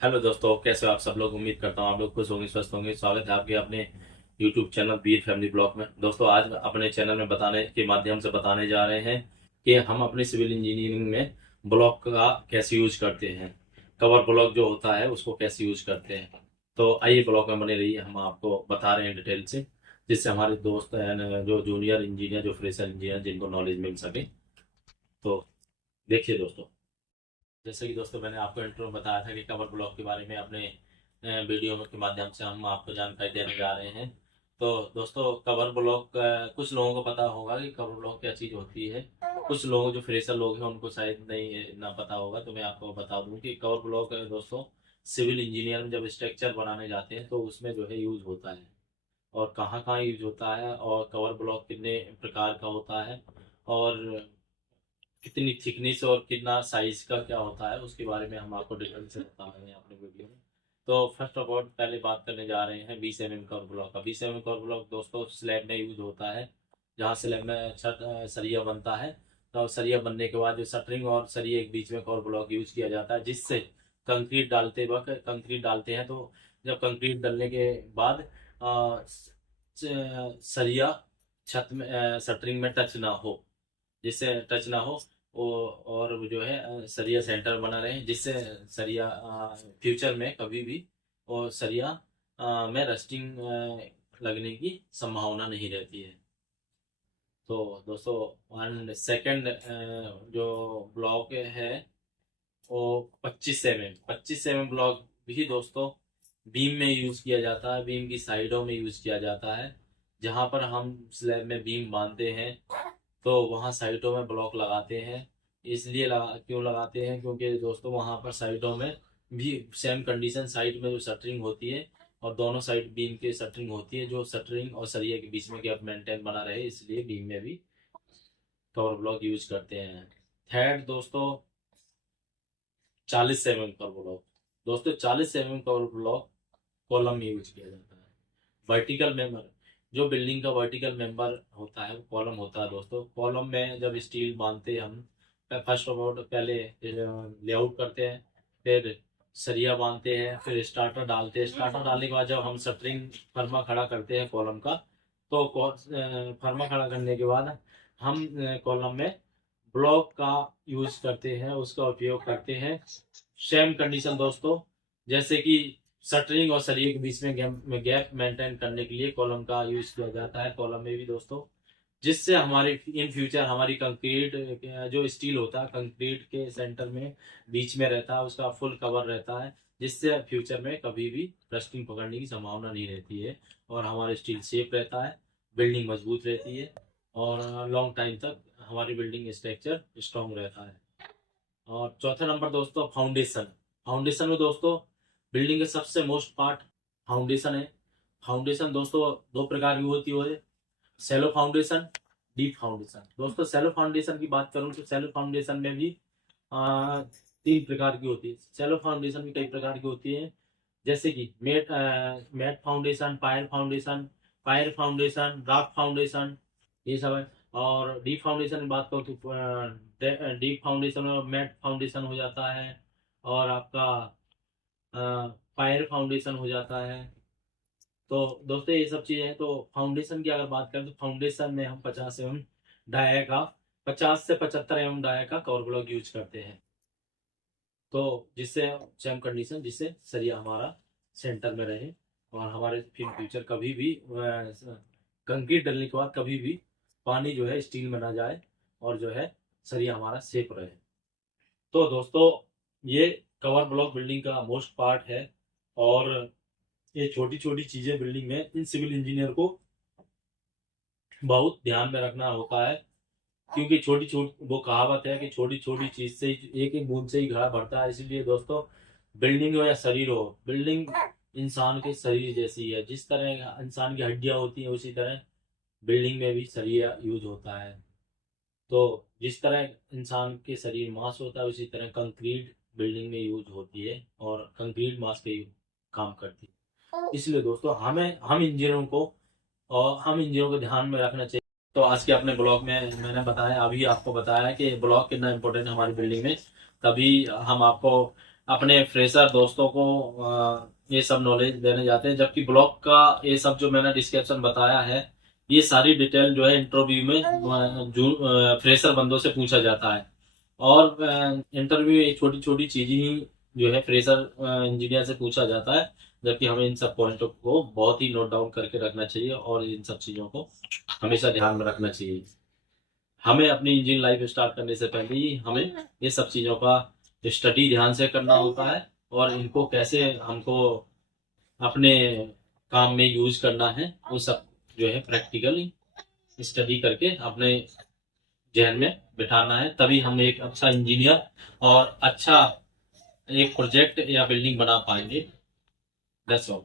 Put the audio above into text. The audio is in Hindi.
हेलो दोस्तों, कैसे हो आप सब लोग। उम्मीद करता हूँ आप लोग खुश होंगे, स्वस्थ होंगे। स्वागत है आपके अपने यूट्यूब चैनल बीर फैमिली ब्लॉग में। दोस्तों, आज अपने चैनल में बताने के माध्यम से बताने जा रहे हैं कि हम अपनी सिविल इंजीनियरिंग में ब्लॉक का कैसे यूज करते हैं, कवर ब्लॉक जो होता है उसको कैसे यूज करते हैं। तो आइए ब्लॉग में बने रहिए, हम आपको बता रहे हैं डिटेल से, जिससे हमारे दोस्त हैं जो जूनियर इंजीनियर, जो फ्रेशर इंजीनियर, जिनको नॉलेज मिल सके। तो देखिए दोस्तों, जैसे कि दोस्तों मैंने आपको इंट्रो में बताया था कि कवर ब्लॉक के बारे में अपने वीडियो के माध्यम से हम आपको जानकारी देने जा रहे हैं। तो दोस्तों, कवर ब्लॉक कुछ लोगों को पता होगा कि कवर ब्लॉक क्या चीज़ होती है। कुछ लोग जो फ्रेशर लोग हैं उनको शायद नहीं ना पता होगा, तो मैं आपको बता दूं कि कवर ब्लॉक दोस्तों सिविल इंजीनियर में जब स्ट्रक्चर बनाने जाते हैं तो उसमें जो है यूज होता है, और कहाँ कहाँ यूज होता है, और कवर ब्लॉक कितने प्रकार का होता है, और कितनी थिकनेस और कितना साइज का क्या होता है, उसके बारे में हम आपको डिटेल से बता रहे हैं अपने वीडियो में। तो फर्स्ट ऑफ ऑल पहले बात करने जा रहे हैं 20 mm कर्व ब्लॉक का। 20 mm कर्व ब्लॉक दोस्तों स्लैब में यूज होता है। जहाँ स्लैब में छत सरिया बनता है, तो सरिया बनने के बाद जो शटरिंग और सरिये के बीच में कर्व ब्लॉक यूज किया जाता है, जिससे कंक्रीट डालते वक्त कंक्रीट डालते हैं तो जब कंक्रीट डालने के बाद सरिया छत में शटरिंग में टच ना हो, जिससे टच ना हो वो, और वो जो है सरिया सेंटर बना रहे, जिससे सरिया फ्यूचर में कभी भी और सरिया में रस्टिंग लगने की संभावना नहीं रहती है। तो दोस्तों, वन सेकंड जो ब्लॉक है वो 25 mm ब्लॉक भी दोस्तों बीम में यूज किया जाता है। बीम की साइडों में यूज किया जाता है। जहां पर हम स्लैब में बीम बांधते हैं तो वहाँ साइटों में ब्लॉक लगाते हैं। इसलिए क्यों लगाते हैं, क्योंकि दोस्तों वहाँ पर साइटों में भी सेम कंडीशन, साइड में जो शटरिंग होती है और दोनों साइड बीम के शटरिंग होती है, जो शटरिंग और सरिया के बीच में गैप मेंटेन बना रहे, इसलिए बीम में भी कवर ब्लॉक यूज करते हैं। थर्ड दोस्तों, 40 mm कवर ब्लॉक। दोस्तों 40 mm कवर ब्लॉक कॉलम में यूज किया जाता है। वर्टिकल मेंबर, जो बिल्डिंग का वर्टिकल मेंबर होता है वो कॉलम होता है। दोस्तों कॉलम में जब स्टील बांधते हैं हम, फर्स्ट ऑफ ऑल पहले लेआउट करते हैं, फिर सरिया बांधते हैं, फिर स्टार्टर डालते हैं। स्टार्टर डालने के बाद जब हम शटरिंग फर्मा खड़ा करते हैं कॉलम का, तो फर्मा खड़ा करने के बाद हम कॉलम में ब्लॉक का यूज करते हैं, उसका उपयोग करते हैं। सेम कंडीशन दोस्तों, जैसे कि शटरिंग और सरिये के बीच में गैप मेंटेन करने के लिए कॉलम का यूज किया जाता है, कॉलम में भी दोस्तों, जिससे हमारे इन फ्यूचर हमारी कंक्रीट जो स्टील होता है कंक्रीट के सेंटर में बीच में रहता है, उसका फुल कवर रहता है, जिससे फ्यूचर में कभी भी रस्टिंग पकड़ने की संभावना नहीं रहती है, और हमारा स्टील सेफ रहता है, बिल्डिंग मजबूत रहती है, और लॉन्ग टाइम तक हमारी बिल्डिंग स्ट्रक्चर स्ट्रांग रहता है। और चौथा नंबर दोस्तों, फाउंडेशन। फाउंडेशन में दोस्तों बिल्डिंग का सबसे मोस्ट पार्ट फाउंडेशन है। फाउंडेशन दोस्तों दो प्रकार की होती है, सेलो फाउंडेशन, डीप फाउंडेशन। दोस्तों सेलो फाउंडेशन की बात करूं तो सेलो फाउंडेशन में भी आ, 3 प्रकार की होती है। सेलो फाउंडेशन भी कई प्रकार की होती है, जैसे कि mat foundation, pier foundation, rock foundation, ये सब है। और डीप फाउंडेशन की बात करूँ तो डीप फाउंडेशन और मेट फाउंडेशन हो जाता है, और आपका पायर फाउंडेशन हो जाता है। तो दोस्तों ये सब चीजें हैं। तो फाउंडेशन की अगर बात करें तो फाउंडेशन में हम 50 mm डाया का, 50 से 75 mm डाया का कवर ब्लॉक यूज करते हैं। तो जिससे सेम कंडीशन, जिससे सरिया हमारा सेंटर में रहे, और हमारे फिर फ्यूचर कभी भी कंक्रीट डलने के बाद कभी भी पानी जो है स्टील में ना जाए, और जो है सरिया हमारा सेफ रहे। तो दोस्तों ये कवर ब्लॉक बिल्डिंग का मोस्ट पार्ट है, और ये छोटी छोटी चीजें बिल्डिंग में इन सिविल इंजीनियर को बहुत ध्यान में रखना होता है, क्योंकि छोटी छोटी वो कहावत है कि छोटी छोटी चीज से एक एक बूंद से ही घड़ा भरता है। इसीलिए दोस्तों बिल्डिंग हो या शरीर हो, बिल्डिंग इंसान के शरीर जैसी है। जिस तरह इंसान की हड्डियां होती हैं उसी तरह बिल्डिंग में भी शरीर यूज होता है। तो जिस तरह इंसान के शरीर मांस होता है, उसी तरह कंक्रीट बिल्डिंग में यूज होती है, और कंक्रीट मांस पे काम करती है। इसलिए दोस्तों हम इंजीनियरों को, और हम इंजीनियरों को ध्यान में रखना चाहिए। तो आज के अपने ब्लॉग में मैंने बताया, अभी आपको बताया कि ब्लॉग कितना इंपॉर्टेंट है हमारी बिल्डिंग में। तभी हम आपको अपने फ्रेशर दोस्तों को ये सब नॉलेज देने जाते हैं, जबकि ब्लॉक का ये सब जो मैंने डिस्क्रिप्शन बताया है, ये सारी डिटेल जो है इंटरव्यू में जो फ्रेशर बंदों से पूछा जाता है। और इंटरव्यू में छोटी छोटी चीजें ही जो है फ्रेशर इंजीनियर से पूछा जाता है, जबकि हमें इन सब पॉइंटों को बहुत ही नोट डाउन करके रखना चाहिए और इन सब चीजों को हमेशा ध्यान में रखना चाहिए। हमें अपनी इंजीनियरिंग लाइफ स्टार्ट करने से पहले ही हमें ये सब चीज़ों का स्टडी ध्यान से करना होता है, और इनको कैसे हमको अपने काम में यूज करना है वो सब जो है प्रैक्टिकली स्टडी करके अपने जहन में बिठाना है, तभी हम एक अच्छा इंजीनियर और अच्छा एक प्रोजेक्ट या बिल्डिंग बना पाएंगे। That's all.